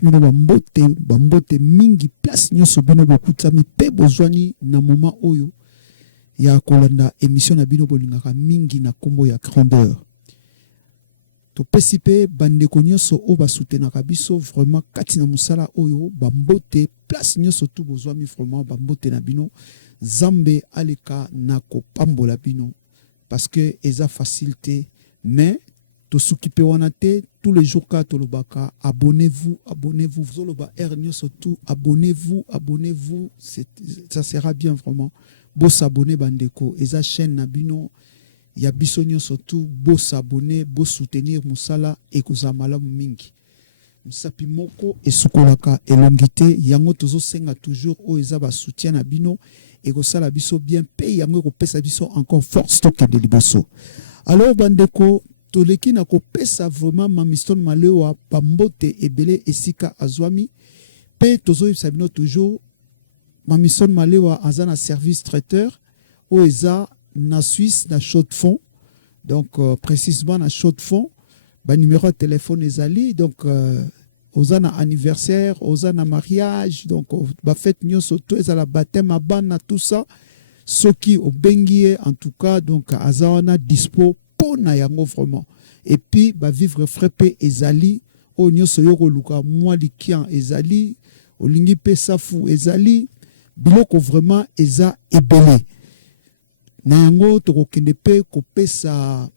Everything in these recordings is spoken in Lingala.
topesi bino bambote mingi place nyonso bino bokutami pe bozwani na moment oyo ya kolanda émission na bino bolingaka mingi na kombo ya grandeur. Topesi pe bandeko nyonso o basutenaka biso vraiment kati na musala oyo bambote place nyonso tu bozwami vraiment bambote na bino Zambe aleka na kopambola bino parce que eza facilité mais to s'occuper wanate tous les jours ka to lobaka abonnez-vous zoloba nyonso tu abonnez-vous ça sera bien vraiment bo s'abonner bandeko eza chaîne na bino ya biso nyonso tu bo s'abonner bo soutenir musala ekoza malamu mingi musapi moko esukolaka elongité yango tozo senga toujours o eza ba soutien na bino ekosala biso bien pe yango ekopesa biso encore force stock de liboso. Alors bandeko toleki na kopesa vraiment Mamiston Malewa pambote ebele esika azwami pe tozo yebisa bino toujours Mamiston Malewa aza na service traiteur o eza na Suisse na chaux de fond donc précisément na chaux de fond ba numéro de téléphone ezali donc oza na anniversaire oza na mariage donc ba fête nyonso to ezala baptême abana tout ça soki obengie en tout cas donc aza dispo pona yango vraiment et puis ba vivre frappé ezali o nyonso yoko luka moi likian ezali olingi pe safu ezali biloko vraiment eza ebele na yango tokokende pe kopesa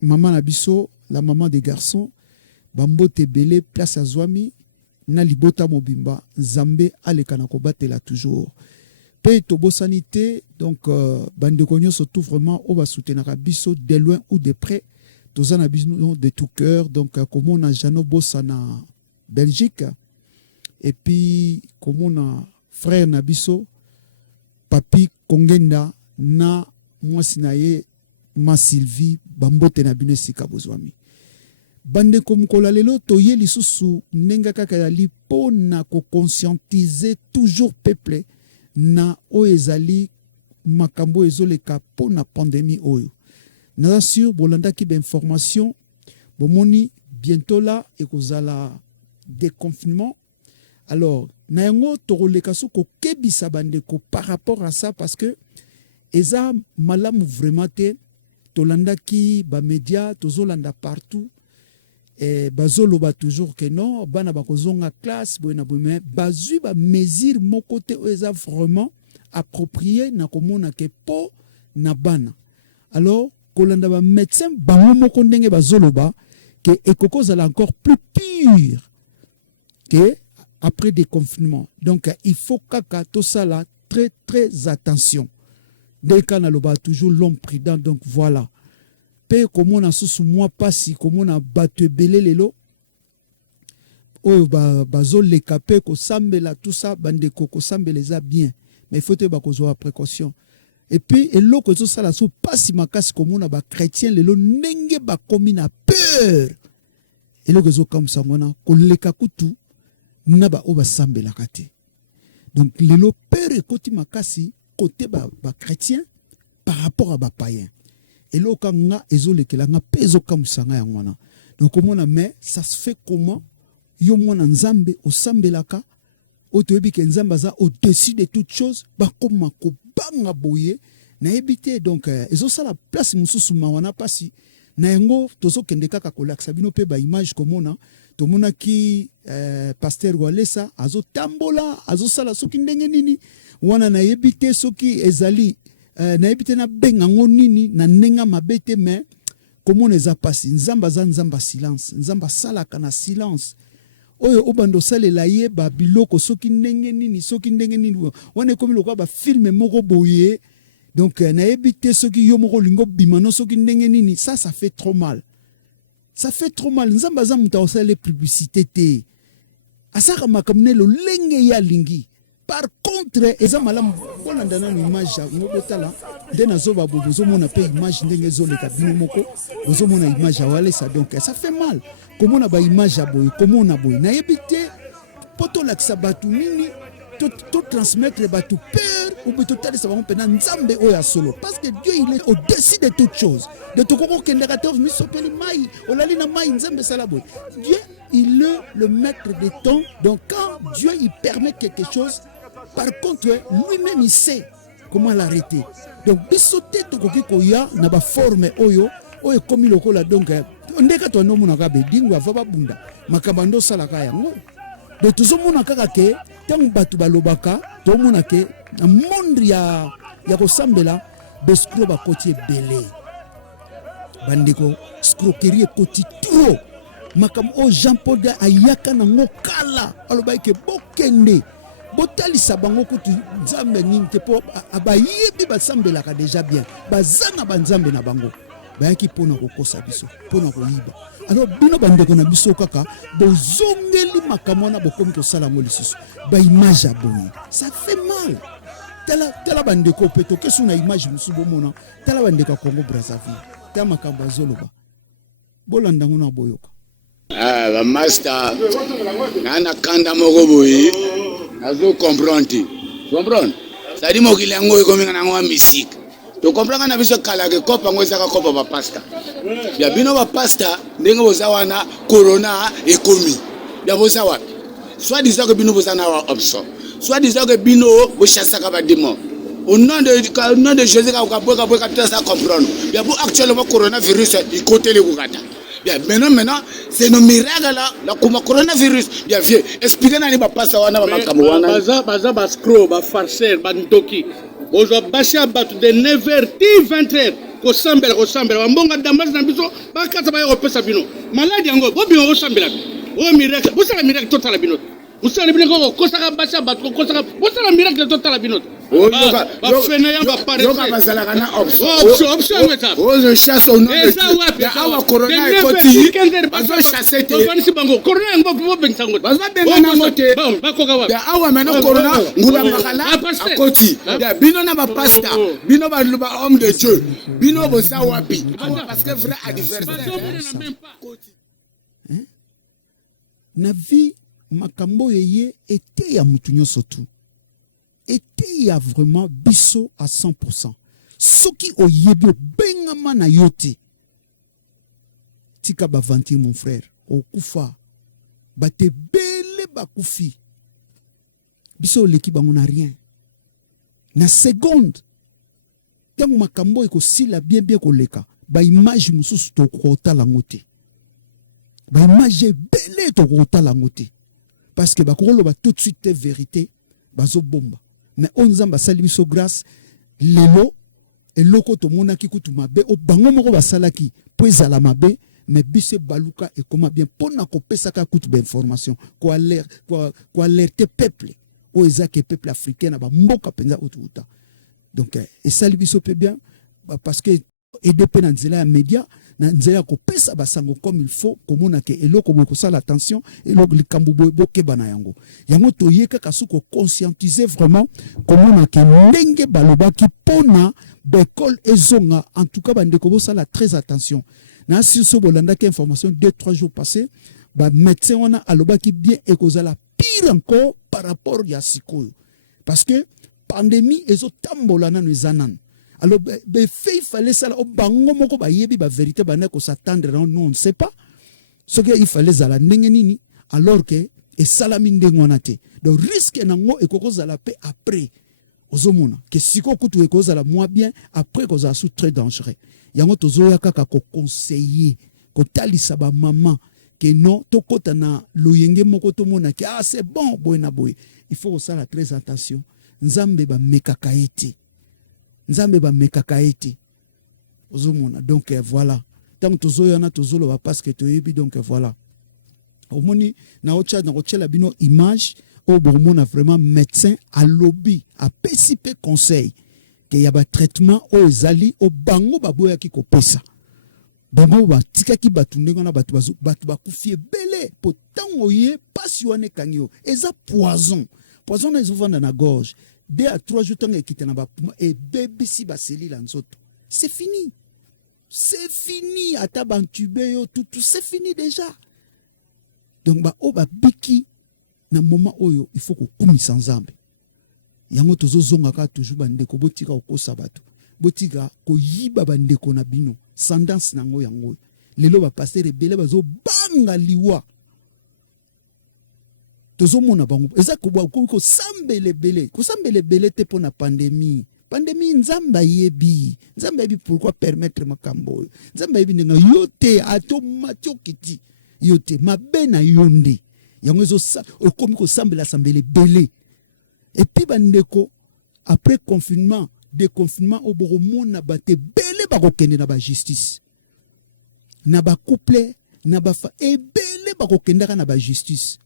maman na biso la maman des garçons bambote belé place azwami na libota mobimba Nzambe aleka na kobatela toujours pe tobosanité donc bandeko nyonso tout vraiment o ba soutenaka biso de loin ou de près tozana biso de tout cœur donc comme on a Jano Bossa na Belgique et puis comme on a frère na biso Papi Kongenda na mwasi na ye ma Sylvie bambote na bino sika bozwami bande komkola lelo toye lisusu nenga kaka ya lipo na ko conscientiser toujours peuple na o ezali makambo ezoleka po na pandémie oyo na sûr bolanda ki ba information bomoni bientôt là ekozala déconfinement alors na yango toleka suko kebisa bande ko par rapport à ça parce que eza malamu vraiment te tolanda ki ba média tozolanda partout et bazolo ba toujours que non bana bakozonga classe boena boime bazui ba mesure mon côté eza vraiment approprié na komona ke po na bana alors kolanda ba médecin bango moko ndenge bazolo ba que ekokozala encore plus pire que après des confinements donc il faut kaka to sala très très attention dès qu'on a le bas toujours l'homme prudent donc voilà pe comme on a sous moi passi comme on a battu belé lelo oh bazol les capé ko sambela tout ça bande ko sambeleza bien mais il faut te ba kozo précaution et puis eloko tout ça la sous passi makasi comme on a ba chrétien lelo ndenge ba komi na peur eloko zo comme ça mona ko leka kutu na ba o ba sambela kate donc lelo peur ekoti makasi côté ba chrétien par rapport à ba païen et là quand nga ezolekela nga pezo kamusanga ya ngwana donc comment mais ça se fait comment yo mwana Nzambe osambelaka otoyebi ke Nzambe za au-dessus de toute chose ba koma ko banga boye na ebité donc ezosala place mususu mawana pasi na yango tozo kende kaka kolakisa bino pe ba image komona tomona ki pasteur Walesa azotambola azosala soki ndenge nini wana na ebité soki ezali na ebité na benga ngonini na nenga mabete mais comment les a passé Nzamba silence Nzamba salaka na silence oyo obando salela ye ba biloko soki ndenge nini wana komi lokwa ba film moko boye donc na ebité soki yo moko lingo bimano soki ndenge nini ça fait trop mal Nzamba za muta osale publicité te asaka makamne lo lenge ya lingi. Par contre, eza malamu bona ndana ni image ngobotala ndena zoba bozo mona pe image ndenge zoleka bino moko bozo mona image Walesa donc ça fait mal comment on a ba image boy comment on a boy na yebité poto lakisa batu nini tout transmettre batu peur ou plutôt tali ça va pena Nzambe oya solo parce que Dieu il est au-dessus de toute chose de tout koko kendaka te mi sopeli mai olali na mai Nzambe sala boy Dieu il est le maître des temps. Donc quand Dieu il permet quelque chose, par contre lui-même il sait comment l'arrêter. Donc bisoté tokoki koya na ba forme oyo komi lokola donc ndeka to no muna ka bedingo ava bunda makabando sala ka yango. Donc tout mona kaka ke tant batu balobaka to mona ke na monde ya kosambela beskro ba koti belé. Bandeko scroquerie koti trop. Makam o Jean Paul de ayaka na ngokala aloba ke bokende botali sabango kutu nzambe nini te po abayebi basambela ka déjà bien bazanga banzambe na bango bayaki pona kokosa biso pona koyiba. Alors bino bandeko na biso kaka bozongeli makamona bokomi kosala ngo lisusu ba image aboyi ça fait mal. Tala bandeko peto kesu na image musubo mona tala bandeko Congo Brazzaville tala makambo azoloba bolanda ngo na boyoka. Ah, la master, nana kanda moko boye, nazo comprendre. Comprendre? Ça dit mo kilango iko minga na ngwa musique. To comprendre na biso kala ke kopa ngweza ka kopa ba pasta. Ya bino ba pasta ndenge bozawa na corona ekomi. Ya bozawa. Soit disant que bino bozana wa option. Soit disant que bino bo chassa ka ba démon. Au nom de Jésus ka boka tout ça comprendre. Ya bo actuellement coronavirus il côté le kukata. Bien, maintenant, c'est nos miracles là, comme coronavirus. Bien, vieux, expliquez nous pas passer wana ba makamuana. Baza scroll, ba farcer, ba ndoki. Ozo basia batu de 9h 20h. Ko sambela, ba mbonga damas na biso, ba kata ba yo pesa bino. Maladi yango, bo bino ko sambela. O miracle, bo sala miracle total bino. Bo sala bino ko saka basia batu ko saka, bo sala miracle total bino. Ba fena ba pare. Yo ka basala kana option meta. Oh, je chasse au nom de Dieu. Ya awa corona ekoti. Bazo chasser te. Bansi bango. Corona ngo bo bensango. Bazo benga na mote. Ba koka ba. Ya awa meno corona ngula makala akoti. Ya bino na ba pastor. Bino ba homme de Dieu. Bino bo sa wapi. Parce que vrai adversaire. Na vie makambo yeye était ya mutu nyonso tu. Était ya vraiment biso à 100%. Soki oyebi bengama na yote. Tika bavanti mon frère. Okufa. Bate bele bakufi. Biso leki bango na rien. Na seconde. Tango makambo eko sila bien koleka. Ba image mususu to kota langote. Ba image bele to kota langote. Parce que bakolo ba tout de suite vérité. Bazo bomba. Mais on zamba sali biso grâce lelo eloko to mona ki kutu mabe o bango moko basalaki po ezala mabe mais bise baluka et comment bien pona ko pesa ka kutu ba information ko alerter peuple o ezake peuple africain na ba mboka penza otuta. Donc et sali biso pe bien parce que EDP na nzela ya media na nzela ko pesa basango comme il faut komona ke eloko ko sala attention eloko likambu boke bana yango to yeka kasuko conscientiser vraiment komona ke ndenge balobaki pona bekol ezonga en tout cas bande ko sala très attention na siso bolanda ke information 2-3 jours passés ba médecin wana alobaki bien ekozala pire encore par rapport ya sikoyo parce que pandémie ezo tambola na nezanan. Alors, il fallait ça. La vérité, s'attendre. Non, on ne sait pas. Ce qu'il fallait, ça alors que et salamine de monate. Donc, risque nango et cause à la paix après. Aux hommes, que si qu'on coûte et cause à la moins bien après cause à sous très dangereux. Yango tozoya kaka ko conseiller, ko tali saba maman que non to kota na loyenge moko to mona que ah c'est bon boy na boy. Il faut ça la très attention. Nzambe ba mekakaiti. Nzambe ba mekakaiti. Ozomona donc voilà. Tant tozoya na tozolo ba parce que toyebi donc voilà. Omoni na ocha na la bino image au bon a vraiment médecin à lobby à PCP conseil que y a ba traitement au zali au bango baboya ki kopesa. Bango ba tika ki batunde ngona batu ba kufie belé pourtant oye passionné kangyo eza poison. Poison na izovanda na gorge. 2 à 3 jours tant ekite na ba et bébé si ba seli la nzoto. C'est fini. C'est fini ata bantubé yo tout c'est fini déjà. Donc ba o ba biki na moment oyo il faut ko kumisa nzambe. Yango tozozonga ka toujours bandeko botika okosa bato. Botika ko yiba bandeko na bino. Sandance nango yango. Lelo ba passer rebelle bazo banga liwa. tozomona bango eza ko sambele belé te pour la pandémie nzamba yebi pourquoi permettre makambo nzamba yebi nga yote automatique yote mabena yonde yango ezo okomi ko sambela belé et puis bandeko après confinement déconfinement au boromona bate belé bakokende na ba justice na ba couple na ba fa ebele bakokendaka na ba justice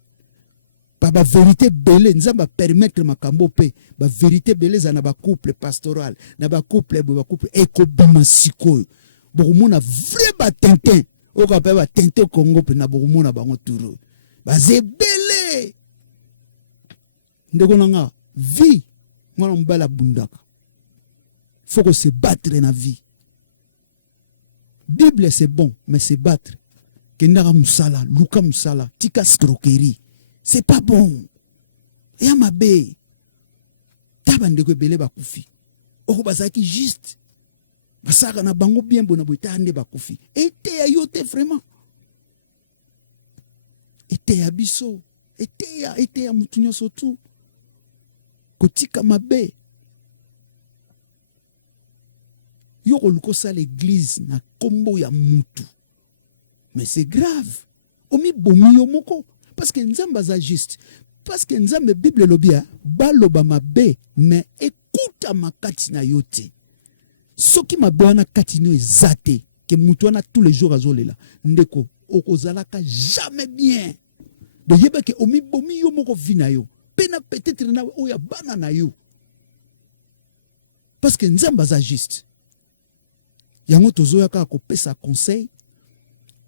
pa ba vérité belé nzamba permettre makambo pe ba vérité belé za na ba couple pastoral na ba couple ekobima sikoyo boromona vrai ba tintin o ka pa ba tintin Congo pe na boromona bango turo ba zebele ndeko nanga vie mwana mbala bundaka faut que se battre dans la vie. Bible c'est bon, mais se battre. Kendara musala, luka musala, tika strokerie. C'est pas bon. Et à ma bé, tabande ko belé bakufi. Oko bazaki juste. Basaka na bango bien bona boita ande bakufi. Ete ya yote vraiment. Ete ya biso, ete ya mutunyo sotu. Kotika mabe. Yoko lukosa l'église na kombo ya mutu. Mais c'est grave. Omi bomi yo moko. Parce que nzamba za juste. Parce que nzambe Bible lobia baloba mabe mais écoute makati na yote. Soki mabe wana kati no ezate ke mutu wana tous les jours azolela. Ndeko okozalaka jamais bien. De yeba ke omi bomi yo moko vina yo. Pena peut-être na oya bana na yo. Parce que nzamba za juste. Yango tozoyaka ko pesa conseil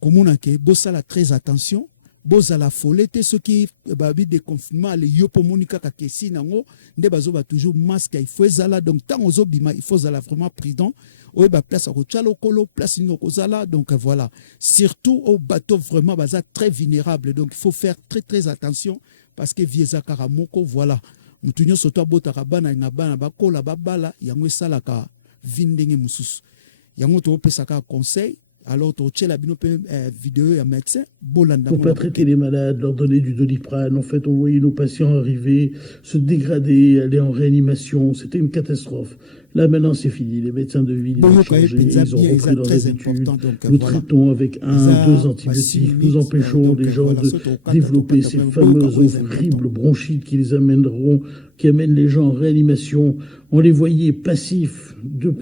komona ke bosala très attention bozala folete ceux qui babi de confinement le yopo monika ka kesi nango nde bazoba toujours masque il faut zala donc tant ozo bima il faut zala vraiment prudent o ba place ko tchalo kolo place no kozala donc voilà surtout au bateau vraiment baza très vulnérable donc il faut faire très attention parce que vieza karamoko voilà mutunyo soto bota kabana na bana bakola babala yango esalaka vindenge mususu. Yango to pesaka conseil alors to tchela bino vidéo ya médecin bolanda. Pour pas traiter les malades, leur donner du Doliprane. En fait, on voyait nos patients arriver, se dégrader, aller en réanimation. C'était une catastrophe. Là, maintenant, c'est fini. Les médecins de ville, ils ont changé, ils ont repris leurs études. Nous traitons avec 1, 2 antibiotiques. Nous empêchons les gens de développer ces fameuses horribles bronchites qui les amèneront, qui amènent les gens en réanimation. On les voyait passifs, de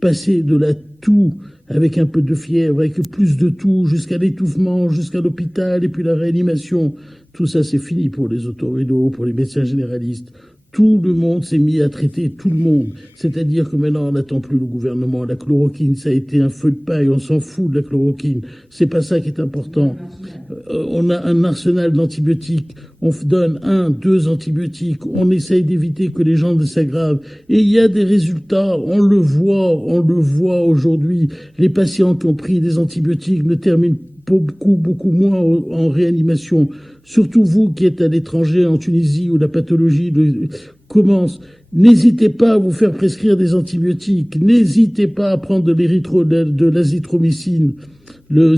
passer de la toux avec un peu de fièvre, avec plus de toux, jusqu'à l'étouffement, jusqu'à l'hôpital, et puis la réanimation. Tout ça, c'est fini pour les otorhinos, pour les médecins généralistes. Tout le monde s'est mis à traiter tout le monde. C'est-à-dire que maintenant, on n'attend plus le gouvernement. La chloroquine, ça a été un feu de paille. On s'en fout de la chloroquine. C'est pas ça qui est important. On a un arsenal d'antibiotiques. On donne 1, 2 antibiotiques. On essaye d'éviter que les gens s'aggravent. Et il y a des résultats. On le voit aujourd'hui. Les patients qui ont pris des antibiotiques ne terminent beaucoup moins en réanimation. Surtout vous qui êtes à l'étranger, en Tunisie, où la pathologie commence. N'hésitez pas à vous faire prescrire des antibiotiques. N'hésitez pas à prendre de l'azithromycine, le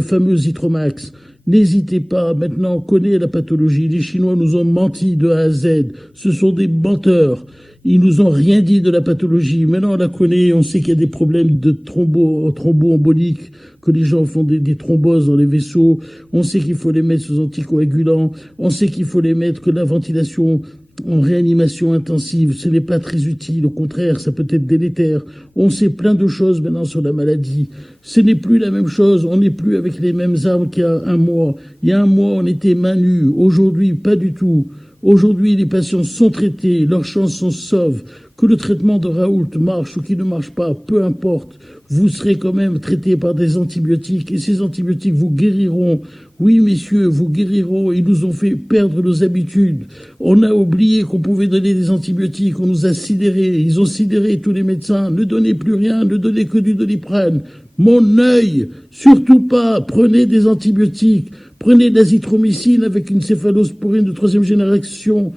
fameux Zitromax. N'hésitez pas. Maintenant, on connaît la pathologie. Les Chinois nous ont menti de A à Z. Ce sont des menteurs. Ils nous ont rien dit de la pathologie. Maintenant, on la connaît. On sait qu'il y a des problèmes de thromboemboliques, que les gens font des thromboses dans les vaisseaux. On sait qu'il faut les mettre sous anticoagulants. On sait qu'il faut les mettre que la ventilation en réanimation intensive. Ce n'est pas très utile. Au contraire, ça peut être délétère. On sait plein de choses maintenant sur la maladie. Ce n'est plus la même chose. On n'est plus avec les mêmes armes qu'il y a un mois. Il y a un mois, on était main nue. Aujourd'hui, pas du tout. Aujourd'hui, les patients sont traités, leurs chances sont sauves. Que le traitement de Raoult marche ou qu'il ne marche pas, peu importe, vous serez quand même traité par des antibiotiques et ces antibiotiques vous guériront. Oui, messieurs, vous guériront. Ils nous ont fait perdre nos habitudes. On a oublié qu'on pouvait donner des antibiotiques. On nous a sidérés. Ils ont sidéré tous les médecins. Ne donnez plus rien, ne donnez que du Doliprane. Mon œil, surtout pas. Prenez des antibiotiques. Prenez de l'azithromycine avec une céphalosporine de 3e génération.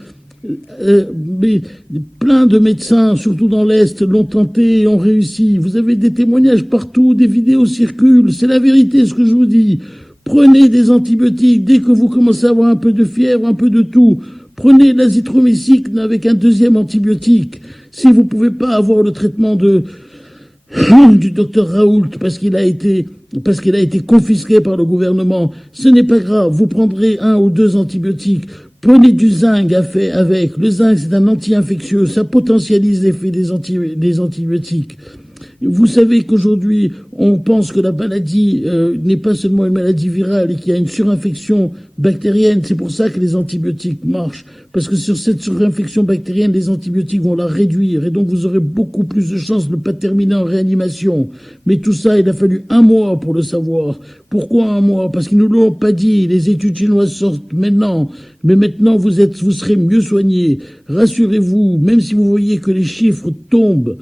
Mais plein de médecins, surtout dans l'Est, l'ont tenté et ont réussi. Vous avez des témoignages partout, des vidéos circulent. C'est la vérité ce que je vous dis. Prenez des antibiotiques dès que vous commencez à avoir un peu de fièvre, un peu de tout. Prenez l'azithromycine avec un deuxième antibiotique. Si vous ne pouvez pas avoir le traitement du docteur Raoult parce qu'il a été confisqué par le gouvernement, ce n'est pas grave. Vous prendrez 1 ou 2 antibiotiques. Prenez du zinc avec. Le zinc, c'est un anti-infectieux. Ça potentialise l'effet des antibiotiques. Vous savez qu'aujourd'hui, on pense que la maladie n'est pas seulement une maladie virale et qu'il y a une surinfection bactérienne. C'est pour ça que les antibiotiques marchent. Parce que sur cette surinfection bactérienne, les antibiotiques vont la réduire. Et donc, vous aurez beaucoup plus de chances de ne pas terminer en réanimation. Mais tout ça, il a fallu 1 mois pour le savoir. Pourquoi 1 mois? Parce qu'ils ne nous l'ont pas dit. Les études chinoises sortent maintenant. Mais maintenant, vous serez mieux soignés. Rassurez-vous, même si vous voyez que les chiffres tombent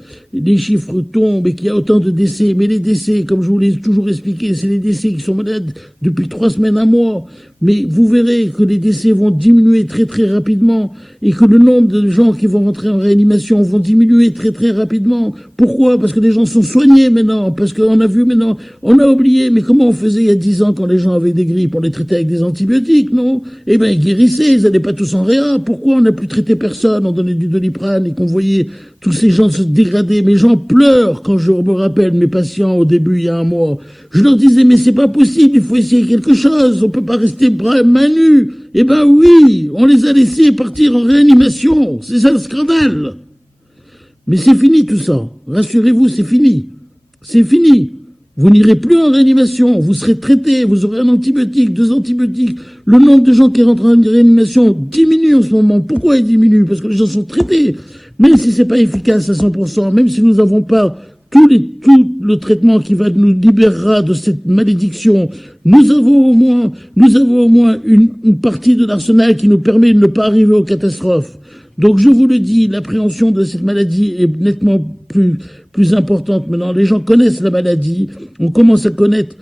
et qu'il y a autant de décès. Mais les décès, comme je vous l'ai toujours expliqué, c'est les décès qui sont malades depuis 3 semaines, 1 mois. Mais vous verrez que les décès vont diminuer très très rapidement et que le nombre de gens qui vont rentrer en réanimation vont diminuer très très rapidement. Pourquoi? Parce que les gens sont soignés maintenant. Parce qu'on a vu maintenant, on a oublié, mais comment on faisait il y a 10 ans quand les gens avaient des grippes? On les traitait avec des antibiotiques, non? Eh ben, ils guérissaient, ils n'allaient pas tous en réa. Pourquoi on n'a plus traité personne? On donnait du Doliprane et qu'on voyait tous ces gens se dégrader. Mes gens pleurent quand je me rappelle mes patients au début, il y a 1 mois. Je leur disais, mais c'est pas possible, il faut essayer quelque chose. On peut pas rester main nue. Eh ben oui, on les a laissés partir en réanimation. C'est ça le scandale. Mais c'est fini tout ça. Rassurez-vous, c'est fini. C'est fini. Vous n'irez plus en réanimation. Vous serez traité. Vous aurez 1 antibiotique, 2 antibiotiques. Le nombre de gens qui rentrent en réanimation diminue en ce moment. Pourquoi il diminue? Parce que les gens sont traités. Même si c'est pas efficace à 100%, même si nous n'avons pas tout le traitement qui va nous libérera de cette malédiction, nous avons au moins une partie de l'arsenal qui nous permet de ne pas arriver aux catastrophes. Donc je vous le dis, l'appréhension de cette maladie est nettement plus importante maintenant. Les gens connaissent la maladie, on commence à connaître.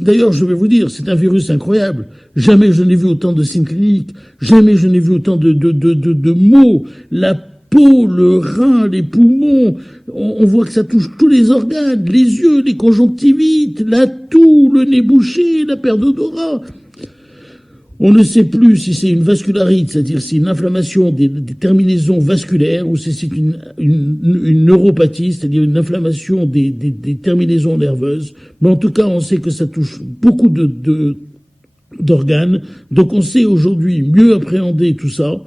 D'ailleurs, je vais vous dire, c'est un virus incroyable. Jamais je n'ai vu autant de signes cliniques, jamais je n'ai vu autant de maux. La peau, le rein, les poumons, on voit que ça touche tous les organes, les yeux, les conjonctivites, la toux, le nez bouché, la perte d'odorat. On ne sait plus si c'est une vascularite, c'est-à-dire si c'est une inflammation des terminaisons vasculaires ou si c'est une neuropathie, c'est-à-dire une inflammation des terminaisons nerveuses. Mais en tout cas, on sait que ça touche beaucoup d'organes. Donc on sait aujourd'hui mieux appréhender tout ça.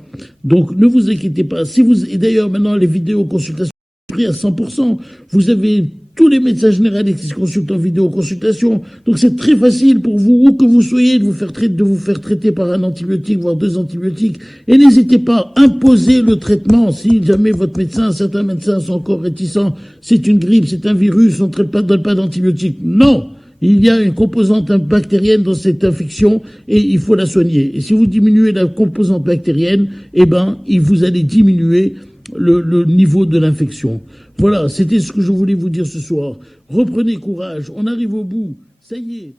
Donc ne vous inquiétez pas. Et d'ailleurs maintenant les vidéoconsultations sont prises à 100%. Vous avez tous les médecins généralistes qui se consultent en vidéoconsultation. Donc c'est très facile pour vous, où que vous soyez, de vous faire traiter par un antibiotique, voire 2 antibiotiques. Et n'hésitez pas à imposer le traitement. Si jamais votre médecin, certains médecins sont encore réticents, c'est une grippe, c'est un virus, on ne donne pas d'antibiotiques. Non! Il y a une composante bactérienne dans cette infection et il faut la soigner. Et si vous diminuez la composante bactérienne, eh ben, vous allez diminuer le niveau de l'infection. Voilà, c'était ce que je voulais vous dire ce soir. Reprenez courage, on arrive au bout. Ça y est.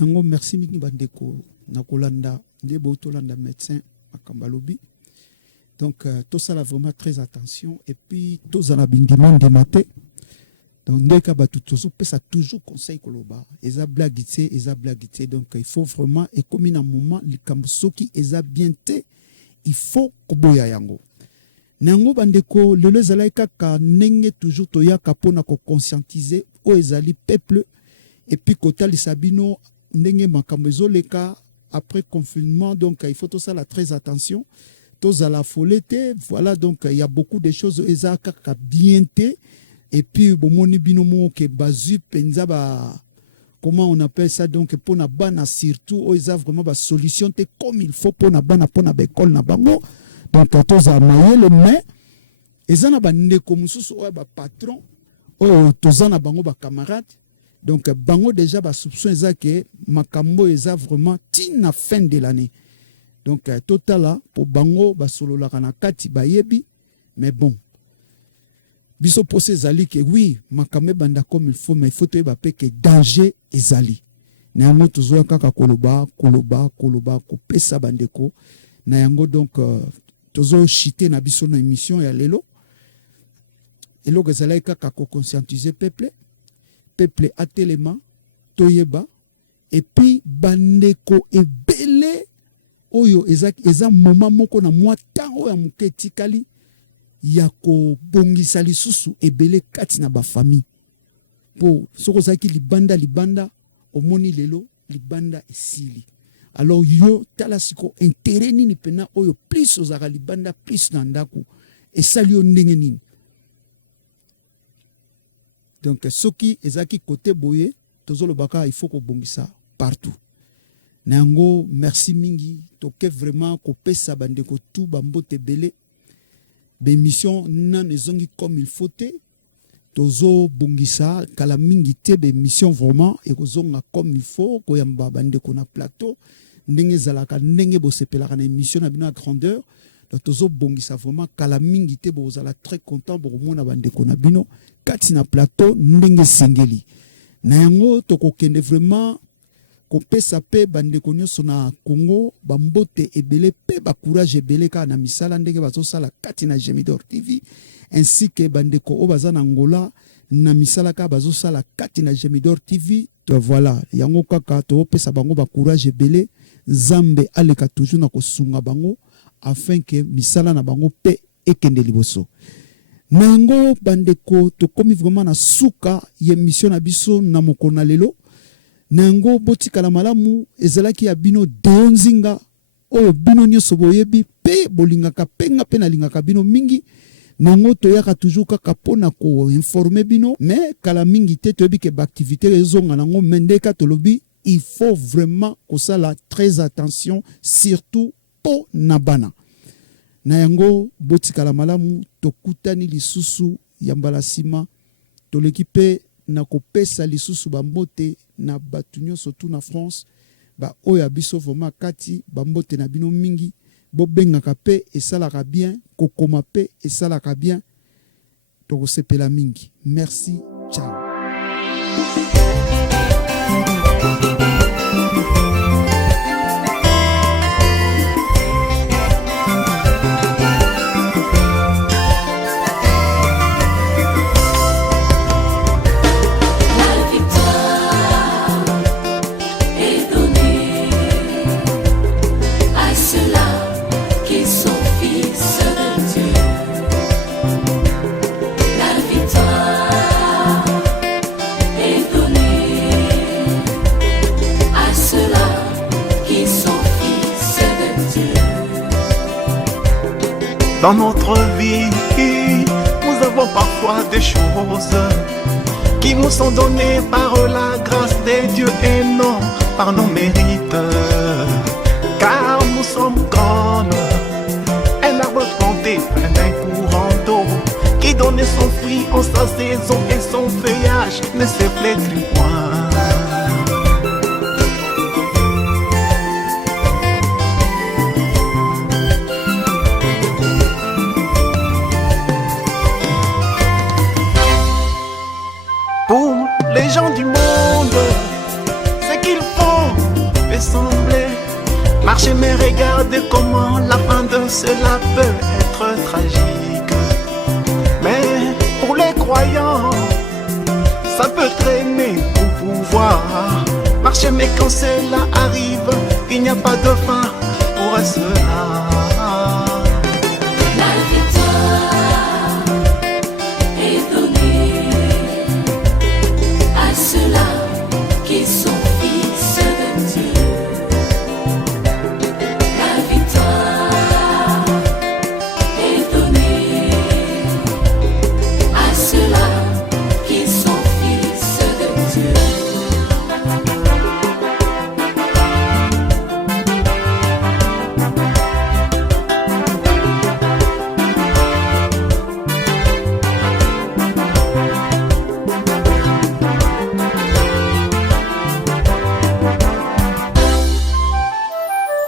Ango, merci Miki Bandeko. Nakolanda, Ndebo Tolanda médecin à Kambalobi. Donc, tout ça là vraiment très attention. Et puis, tout ça là bindiment de maté. Donc, ndeka batutozo pesa toujours conseil koloba. Eza blagité. Donc, il faut vraiment, et comme in un moment, likamsoki eza bien te, il faut koboya yango. Nango bandeko, lelo zalaika ka nenge toujours toya kapona ko conscientiser o ezali peuple et puis kota lisabino nenge makambezo leka après confinement. Donc, il faut tout ça là très attention. Tous à la folete, voilà, donc il y a beaucoup de choses eza ka bien te. Et puis, bomoni binomo ke bazu penza ba, comment on appelle ça, donc, pour na bana surtout, ils ont vraiment ba solution te comme il faut pour na bana, pour na bekol na bango. Donc, tous à mailler le mais, ils ont ba ndeko mususu o ba patron, o tous na bango ba camarade. Donc, bango déjà ba soupçon eza ke makambo eza vraiment tina fin de l'année. Donc, total là, pour bango ba solo la kana kati ba yebi, mais bon. Biso posé zali que oui, makame banda comme il faut, mais il faut te bape que danger ezali. Na yango tuzoya kaka koloba, kopesa bandeko. Na yango donc tozo chité na biso na émission ya lelo. Eloko ezali kaka ko conscientiser peuple atelema toyeba et puis bandeko ebele oyo eza moment moko na mwa tango ya moke etikali ya kobongisa lisusu ebele kati na bafamille po soko ozalaki libanda omoni lelo libanda esili. Alors yo tala siko intérêt nini pena oyo plus ozaka libanda plus na ndako esali yo ndenge nini. Donc soki ezaki côté boye tozolobaka il faut kobongisa partout. Nango merci mingi toke vraiment kopesa bandeko tout bambote belé bémission nan ezongi comme il faut te tozo bongisa kala mingi te bémission vraiment ekozonga comme il faut koyamba bandeko na plateau ndenge zalaka ndenge bosepelaka na émission na bino à grandeur. Donc tozo bongisa vraiment kala mingi te bozala très content bomona bandeko na bino kati na plateau ndenge singeli na yango tokokende vraiment kopesa pe bandeko nyonso na Congo bambote ebele pe ba courage ebele ka na misala ndenge bazosala kati na Gemidor TV ainsi que bandeko o baza na Angola na misala ka bazosala kati na Gemidor TV. To voilà yango kaka to pesa bango ba courage ebele Nzambe aleka toujours na kosunga bango afin que misala na bango pe ekende liboso. Nango bandeko to komi vraiment na suka ye mission na biso na mokona lelo. Nango botika la malamu ezalaki ya bino deonzinga oyo bino nyoso boyebi pe bolingaka penga pe na lingaka bino mingi. Nango toyaka toujours kaka pona ko informer bino mais kala mingi te toyebi ke ba activité ezonga nango mendeka tolobi il faut vraiment kosala très attention surtout po na bana. Na yango botika la malamu tokutani lisusu yambala sima toleki pe na kopesa lisusu bambote na batu nyonso tout na France ba oya biso vraiment kati bambote na bino mingi bobengaka pe esalaka bien kokoma pe esalaka bien tokosepela mingi. Merci, ciao. Dans notre vie, nous avons parfois des choses qui nous sont données par la grâce des dieux et non par nos mérites. Car nous sommes comme un arbre planté plein d'un courant d'eau qui donne son fruit en sa saison et son feuillage ne se flétrit point. Les gens du monde, ce qu'ils font fait sembler marcher, mais regardez comment la fin de cela peut être tragique. Mais pour les croyants, ça peut traîner au pouvoir marcher, mais quand cela arrive, il n'y a pas de fin pour cela.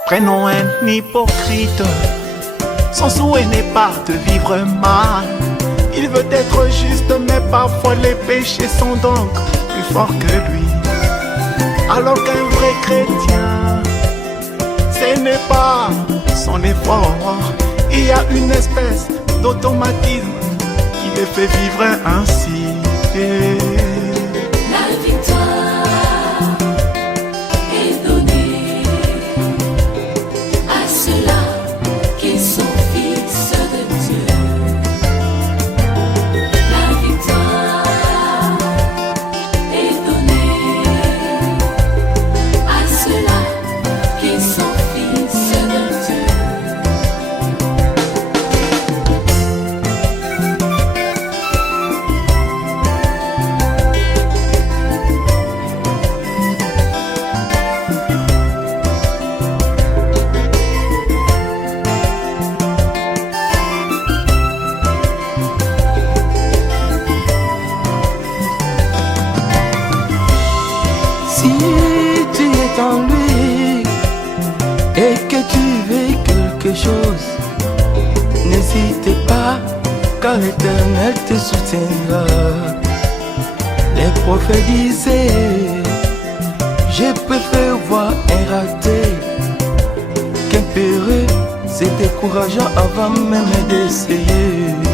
Prenons un hypocrite, son souhait n'est pas de vivre mal. Il veut être juste, mais parfois les péchés sont donc plus forts que lui. Alors qu'un vrai chrétien, ce n'est pas son effort. Il y a une espèce d'automatisme qui les fait vivre ainsi. La victoire car l'Éternel te soutiendra. Les prophètes disaient, je préfère voir un raté qu'un peureux. C'est décourageant avant même d'essayer.